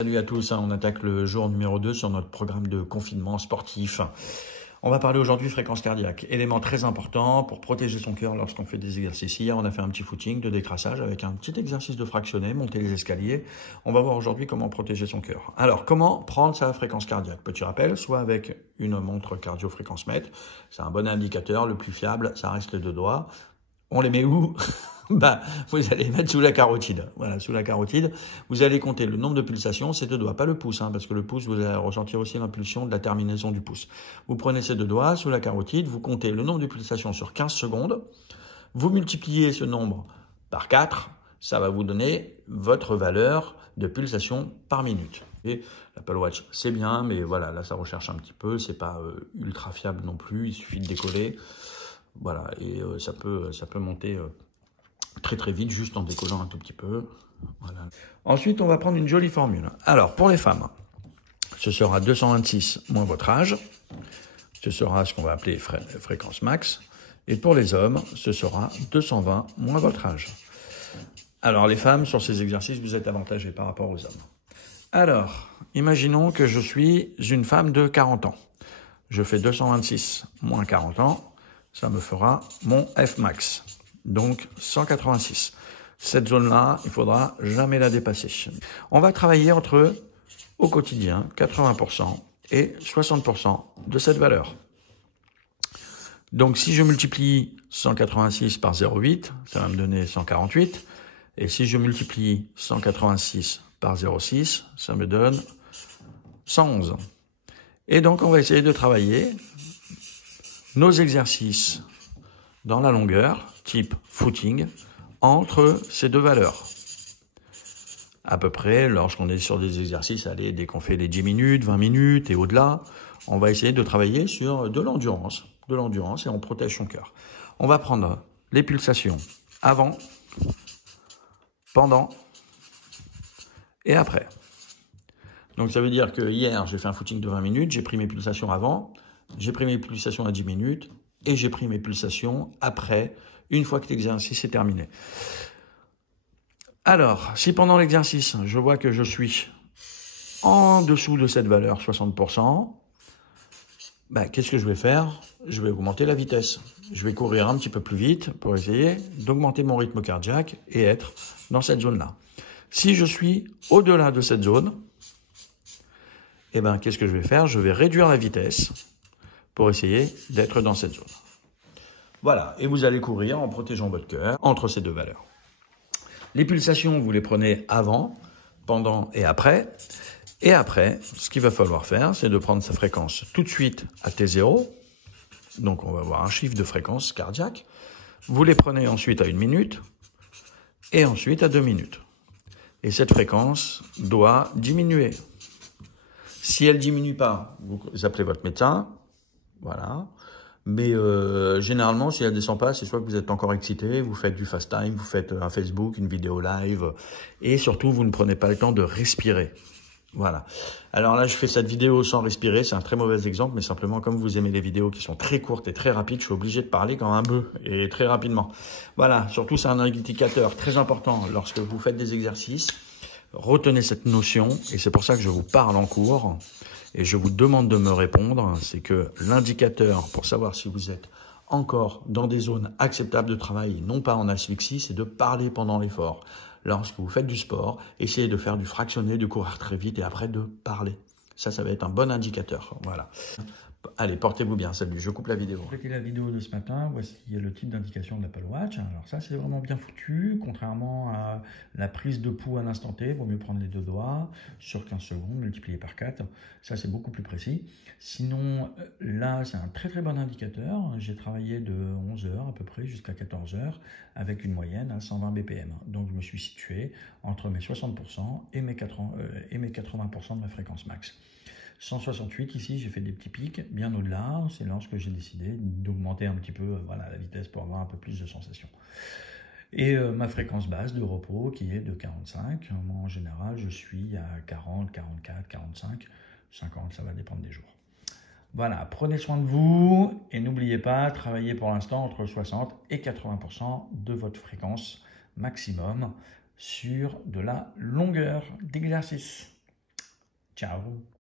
Salut à tous, on attaque le jour numéro 2 sur notre programme de confinement sportif. On va parler aujourd'hui fréquence cardiaque, élément très important pour protéger son cœur lorsqu'on fait des exercices. Hier, on a fait un petit footing de décrassage avec un petit exercice de fractionné, monter les escaliers. On va voir aujourd'hui comment protéger son cœur. Alors, comment prendre sa fréquence cardiaque? Petit rappel, soit avec une montre cardio-fréquence-mètre, c'est un bon indicateur, le plus fiable, ça reste les deux doigts. On les met où? Vous allez les mettre sous la carotide. Voilà, sous la carotide. Vous allez compter le nombre de pulsations, ces deux doigts, pas le pouce, parce que le pouce, vous allez ressentir aussi l'impulsion de la terminaison du pouce. Vous prenez ces deux doigts sous la carotide, vous comptez le nombre de pulsations sur 15 secondes, vous multipliez ce nombre par 4, ça va vous donner votre valeur de pulsation par minute. Et l'Apple Watch, c'est bien, mais voilà, là, ça recherche un petit peu, c'est pas ultra fiable non plus, il suffit de décoller. Voilà, et ça peut monter très très vite, juste en décollant un tout petit peu. Voilà. Ensuite, on va prendre une jolie formule. Alors, pour les femmes, ce sera 226 moins votre âge. Ce sera ce qu'on va appeler fréquence max. Et pour les hommes, ce sera 220 moins votre âge. Alors, les femmes, sur ces exercices, vous êtes avantagées par rapport aux hommes. Alors, imaginons que je suis une femme de 40 ans. Je fais 226 moins 40 ans. Ça me fera mon Fmax, donc 186. Cette zone-là, il faudra jamais la dépasser. On va travailler au quotidien, 80% et 60% de cette valeur. Donc, si je multiplie 186 par 0,8, ça va me donner 148. Et si je multiplie 186 par 0,6, ça me donne 111. Et donc, on va essayer de travailler nos exercices dans la longueur, type footing, entre ces deux valeurs. À peu près, lorsqu'on est sur des exercices, dès qu'on fait les 10 minutes, 20 minutes et au-delà, on va essayer de travailler sur de l'endurance et on protège son cœur. On va prendre les pulsations avant, pendant et après. Donc ça veut dire que hier, j'ai fait un footing de 20 minutes, j'ai pris mes pulsations avant, j'ai pris mes pulsations à 10 minutes et j'ai pris mes pulsations après, une fois que l'exercice est terminé. Alors, si pendant l'exercice, je vois que je suis en dessous de cette valeur 60%, qu'est-ce que je vais faire? Je vais augmenter la vitesse. Je vais courir un petit peu plus vite pour essayer d'augmenter mon rythme cardiaque et être dans cette zone-là. Si je suis au-delà de cette zone, qu'est-ce que je vais faire? Je vais réduire la vitesse pour essayer d'être dans cette zone. Voilà, et vous allez courir en protégeant votre cœur entre ces deux valeurs. Les pulsations, vous les prenez avant, pendant et après. Et après, ce qu'il va falloir faire, c'est de prendre sa fréquence tout de suite à T0. Donc, on va avoir un chiffre de fréquence cardiaque. Vous les prenez ensuite à 1 minute et ensuite à 2 minutes. Et cette fréquence doit diminuer. Si elle diminue pas, vous appelez votre médecin. Voilà. Mais généralement, si elle ne descend pas, c'est soit que vous êtes encore excité, vous faites du fast time, vous faites un Facebook, une vidéo live, et surtout, vous ne prenez pas le temps de respirer. Voilà. Alors là, je fais cette vidéo sans respirer, c'est un très mauvais exemple, mais simplement, comme vous aimez les vidéos qui sont très courtes et très rapides, je suis obligé de parler comme un bœuf, et très rapidement. Voilà, surtout, c'est un indicateur très important lorsque vous faites des exercices. Retenez cette notion, et c'est pour ça que je vous parle en cours. Et je vous demande de me répondre, c'est que l'indicateur pour savoir si vous êtes encore dans des zones acceptables de travail, non pas en asphyxie, c'est de parler pendant l'effort. Lorsque vous faites du sport, essayez de faire du fractionné, de courir très vite et après de parler. Ça va être un bon indicateur. Voilà. Allez, portez-vous bien. Salut, je coupe la vidéo. C'était la vidéo de ce matin. Voici le type d'indication de l'Apple Watch. Alors ça, c'est vraiment bien foutu. Contrairement à la prise de pouls à l'instant T, il vaut mieux prendre les deux doigts sur 15 secondes, multiplié par 4. Ça, c'est beaucoup plus précis. Sinon, là, c'est un très très bon indicateur. J'ai travaillé de 11 heures à peu près jusqu'à 14 heures avec une moyenne à 120 BPM. Donc, je me suis situé entre mes 60% et mes 80% de ma fréquence max. 168 ici, j'ai fait des petits pics, bien au-delà, c'est lorsque j'ai décidé d'augmenter un petit peu la vitesse pour avoir un peu plus de sensations. Et ma fréquence basse de repos qui est de 45, moi en général je suis à 40, 44, 45, 50, ça va dépendre des jours. Voilà, prenez soin de vous et n'oubliez pas, travaillez pour l'instant entre 60 et 80% de votre fréquence maximum sur de la longueur d'exercice. Ciao.